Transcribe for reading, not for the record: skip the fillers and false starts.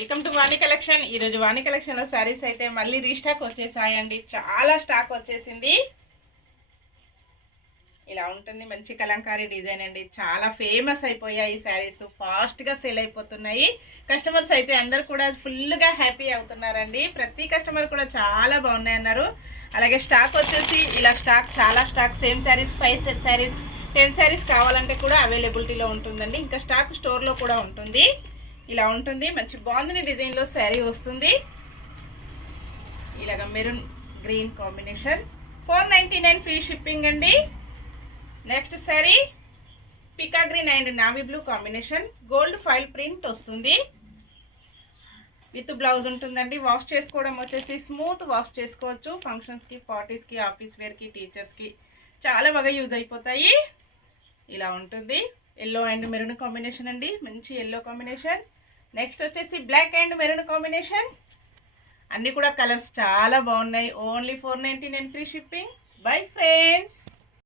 Welcome to Vani collection. ఈరోజు వాణి కలెక్షన్లో శారీస్ అయితే మళ్ళీ రీస్టాక్ వచ్చేసాయండి. చాలా స్టాక్ వచ్చేసింది. ఇలా ఉంటుంది, మంచి కలంకారీ డిజైన్ అండి. చాలా ఫేమస్ అయిపోయాయి ఈ శారీస్, ఫాస్ట్గా సేల్ అయిపోతున్నాయి. కస్టమర్స్ అయితే అందరు కూడా ఫుల్గా హ్యాపీ అవుతున్నారండి. ప్రతి కస్టమర్ కూడా చాలా బాగున్నాయి అన్నారు. అలాగే స్టాక్ వచ్చేసి ఇలా చాలా స్టాక్ సేమ్ శారీస్ 5 శారీస్ 10 శారీస్ కావాలంటే కూడా అవైలబిలిటీలో ఉంటుందండి. ఇంకా స్టాక్ స్టోర్లో కూడా ఉంటుంది. ఇలా ఉంటుంది, మంచి బాగుంది డిజైన్లో శారీ వస్తుంది. ఇలాగ maroon green combination, 499 free shipping అండి. నెక్స్ట్ శారీ పికా green and navy blue combination, gold foil print వస్తుంది. విత్ బ్లౌజ్ ఉంటుందండి. వాష్ చేసుకోవడం వచ్చేసి స్మూత్ వాష్ చేసుకోవచ్చు. ఫంక్షన్స్కి, పార్టీస్కి, ఆఫీస్ వేర్కి, టీచర్స్కి చాలా బాగా యూజ్ అయిపోతాయి. ఇలా ఉంటుంది. ఎల్లో అండ్ మెరూన్ కాంబినేషన్ అండి, మంచి ఎల్లో కాంబినేషన్. నెక్స్ట్ వచ్చేసి బ్లాక్ అండ్ మెరూన్ కాంబినేషన్. అన్నీ కూడా కలర్స్ చాలా బాగున్నాయి. Only 499 free shipping. Bye friends.